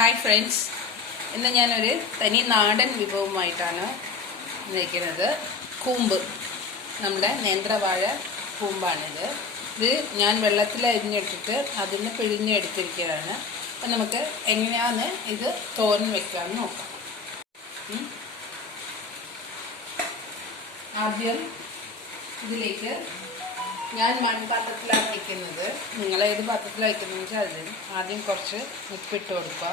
Hi friends, ഇന്ന് ഞാനൊരു തനി നാടൻ വിഭവമായിട്ടാണ് നിൽക്കുന്നത്. കൂമ്പ്, നമ്മുടെ നേന്ത്രവാഴ കൂമ്പാണിത്. ഇത് ഞാൻ വെള്ളത്തിൽ അരിഞ്ഞിട്ടിട്ട് അതിന് പിഴിഞ്ഞെടുത്തിരിക്കുകയാണ്. അപ്പം നമുക്ക് എങ്ങനെയാണ് ഇത് തോരൻ വെക്കാമെന്ന് നോക്കാം. ആദ്യം ഇതിലേക്ക് ഞാൻ മൺപാത്രത്തിലാണ് വയ്ക്കുന്നത്. നിങ്ങൾ ഏത് പാത്രത്തിലാണ് വയ്ക്കുന്നതെന്ന് വെച്ചാൽ അതിൽ ആദ്യം കുറച്ച് ഉപ്പിട്ട് കൊടുക്കുക.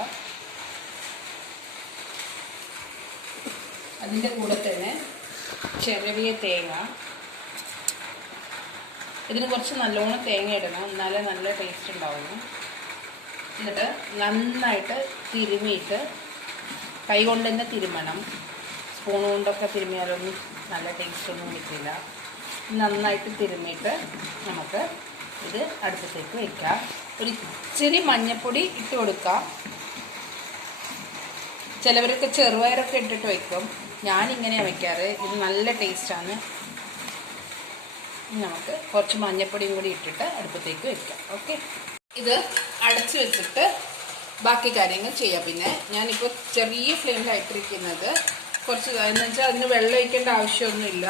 അതിൻ്റെ കൂടെ തന്നെ ചിരവിയ തേങ്ങ. ഇതിന് കുറച്ച് നല്ലോണം തേങ്ങ ഇടണം, എന്നാലേ നല്ല ടേസ്റ്റ് ഉണ്ടാവുള്ളൂ. എന്നിട്ട് നന്നായിട്ട് തിരുമിയിട്ട് കൈ കൊണ്ട് തന്നെ തിരുമണം. സ്പൂൺ കൊണ്ടൊക്കെ തിരുമിയാലൊന്നും നല്ല ടേസ്റ്റൊന്നും കിട്ടില്ല. നന്നായിട്ട് തിരുമ്മിയിട്ട് നമുക്ക് ഇത് അടുപ്പത്തേക്ക് വയ്ക്കാം. ഒരു ഇച്ചിരി മഞ്ഞൾപ്പൊടി ഇട്ട് കൊടുക്കാം. ചിലവരൊക്കെ ചെറുപയറൊക്കെ ഇട്ടിട്ട് വയ്ക്കും. ഞാനിങ്ങനെയാണ് വയ്ക്കാറ്. ഇത് നല്ല ടേസ്റ്റാണ്. നമുക്ക് കുറച്ച് മഞ്ഞൾപ്പൊടിയും കൂടി ഇട്ടിട്ട് അടുപ്പത്തേക്ക് വയ്ക്കാം. ഓക്കെ, ഇത് അടച്ച് വെച്ചിട്ട് ബാക്കി കാര്യങ്ങൾ ചെയ്യാം. പിന്നെ ഞാനിപ്പോൾ ചെറിയ ഫ്ലെയിമിലായിട്ടിരിക്കുന്നത്. കുറച്ച് എന്ന് വെച്ചാൽ അതിന് വെള്ളം ഒഴിക്കേണ്ട ആവശ്യമൊന്നുമില്ല.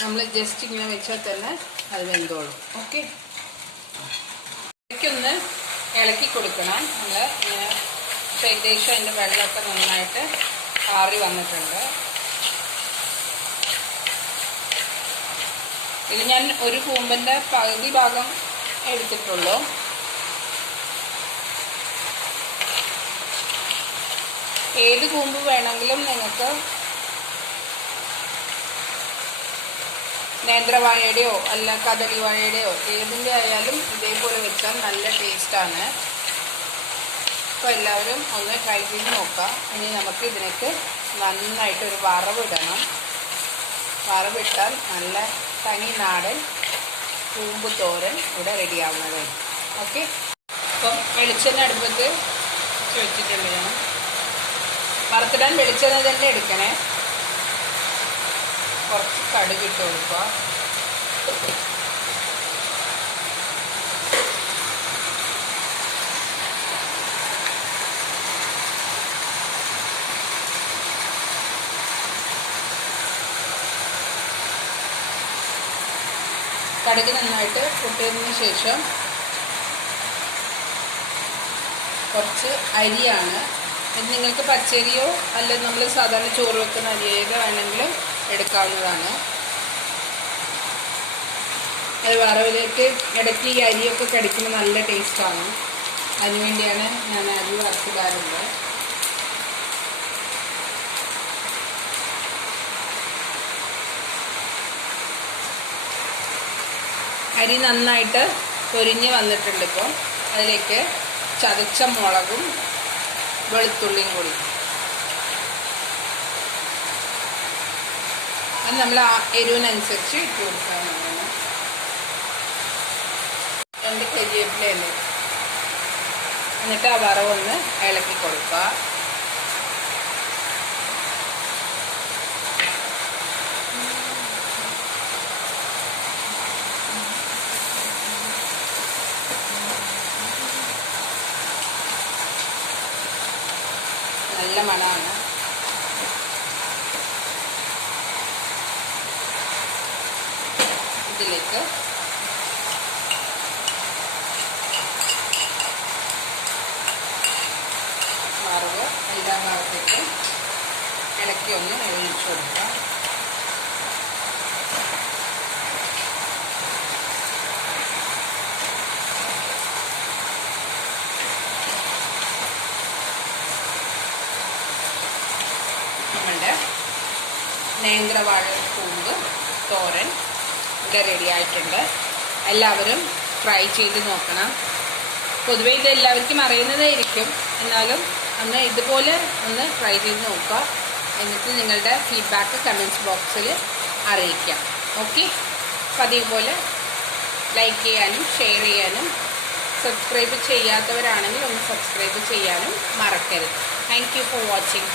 നമ്മൾ ജസ്റ്റ് ഇങ്ങനെ വെച്ചാൽ തന്നെ അത് വെന്തോളും. ഓക്കെ, ഇടയ്ക്കൊന്ന് ഇളക്കി കൊടുക്കണം. നമ്മൾ ഇങ്ങനെ ഏകദേശം അതിൻ്റെ വെള്ളമൊക്കെ നന്നായിട്ട് ആറി വന്നിട്ടുണ്ട്. ഇത് ഞാൻ ഒരു കൂമ്പിൻ്റെ പകുതി ഭാഗം എടുത്തിട്ടുള്ളൂ. ഏത് കൂമ്പ് വേണമെങ്കിലും നിങ്ങൾക്ക് നേന്ത്രവാഴയുടെയോ അല്ല കദളിവാഴയുടെയോ ഏതിൻ്റെ ആയാലും ഇതേപോലെ വെച്ചാൽ നല്ല ടേസ്റ്റാണ്. അപ്പോൾ എല്ലാവരും ഒന്ന് ട്രൈ ചെയ്ത് നോക്കാം. ഇനി നമുക്ക് ഇതിനൊക്കെ നന്നായിട്ടൊരു വറവിടണം. വറവിട്ടാൽ നല്ല തനി നാടൻ കൂമ്പ് തോരൻ ഇവിടെ റെഡിയാവുന്നത്. ഓക്കെ, അപ്പം വെളിച്ചെണ്ണ അടുപ്പത്ത് വെച്ചിട്ടുണ്ട്. ഞാൻ വറുത്തിടാൻ വെളിച്ചെണ്ണ തന്നെ എടുക്കണേ. കുറച്ച് കടുക് ഇട്ട് കൊടുക്കുക. കടുക് നന്നായിട്ട് പൊട്ടിയതിന് ശേഷം കുറച്ച് അരിയാണ്. ഇത് നിങ്ങൾക്ക് പച്ചരിയോ അല്ലെങ്കിൽ നമ്മൾ സാധാരണ ചോറ് വെക്കുന്ന അരി ഏത് വേണമെങ്കിലും എടുക്കാവുന്നതാണ്. അത് വറവിലേക്ക് ഇടയ്ക്ക് ഈ അരിയൊക്കെ കടിക്കുമ്പോൾ നല്ല ടേസ്റ്റാണ്. അതിനുവേണ്ടിയാണ് ഞാൻ അരി വറുത്തിടാറുള്ളത്. അരി നന്നായിട്ട് പൊരിഞ്ഞ് വന്നിട്ടുണ്ട്. ഇപ്പോൾ അതിലേക്ക് ചതച്ച മുളകും വെളുത്തുള്ളിയും കൂടി അത് നമ്മൾ ആ എരിവിനനുസരിച്ച് ഇട്ട് കൊടുക്കാവുന്നതാണ്. 2 കരിവേപ്പിലയില്ലേ, എന്നിട്ട് ആ വറവൊന്ന് ഇളക്കി കൊടുക്കുക. നല്ല മണമാണ്. ഇതിലേക്ക് വറവ് എല്ലാ ഭാഗത്തേക്കും ഇളക്കി ഒന്ന് ഒഴിച്ചു കൊടുക്കാം. നമ്മളുടെ നേന്ത്രവാഴ കൂമ്പ് തോരൻ ഇവിടെ റെഡി ആയിട്ടുണ്ട്. എല്ലാവരും ട്രൈ ചെയ്ത് നോക്കണം. പൊതുവേ ഇത് എല്ലാവർക്കും അറിയുന്നതായിരിക്കും, എന്നാലും ഒന്ന് ഇതുപോലെ ഒന്ന് ട്രൈ ചെയ്ത് നോക്കുക. എന്നിട്ട് നിങ്ങളുടെ ഫീഡ്ബാക്ക് കമൻറ്റ്സ് ബോക്സിൽ അറിയിക്കാം. ഓക്കെ, പതിവ് പോലെ ലൈക്ക് ചെയ്യാനും ഷെയർ ചെയ്യാനും സബ്സ്ക്രൈബ് ചെയ്യാത്തവരാണെങ്കിൽ ഒന്ന് സബ്സ്ക്രൈബ് ചെയ്യാനും മറക്കരുത്. Thank you for watching.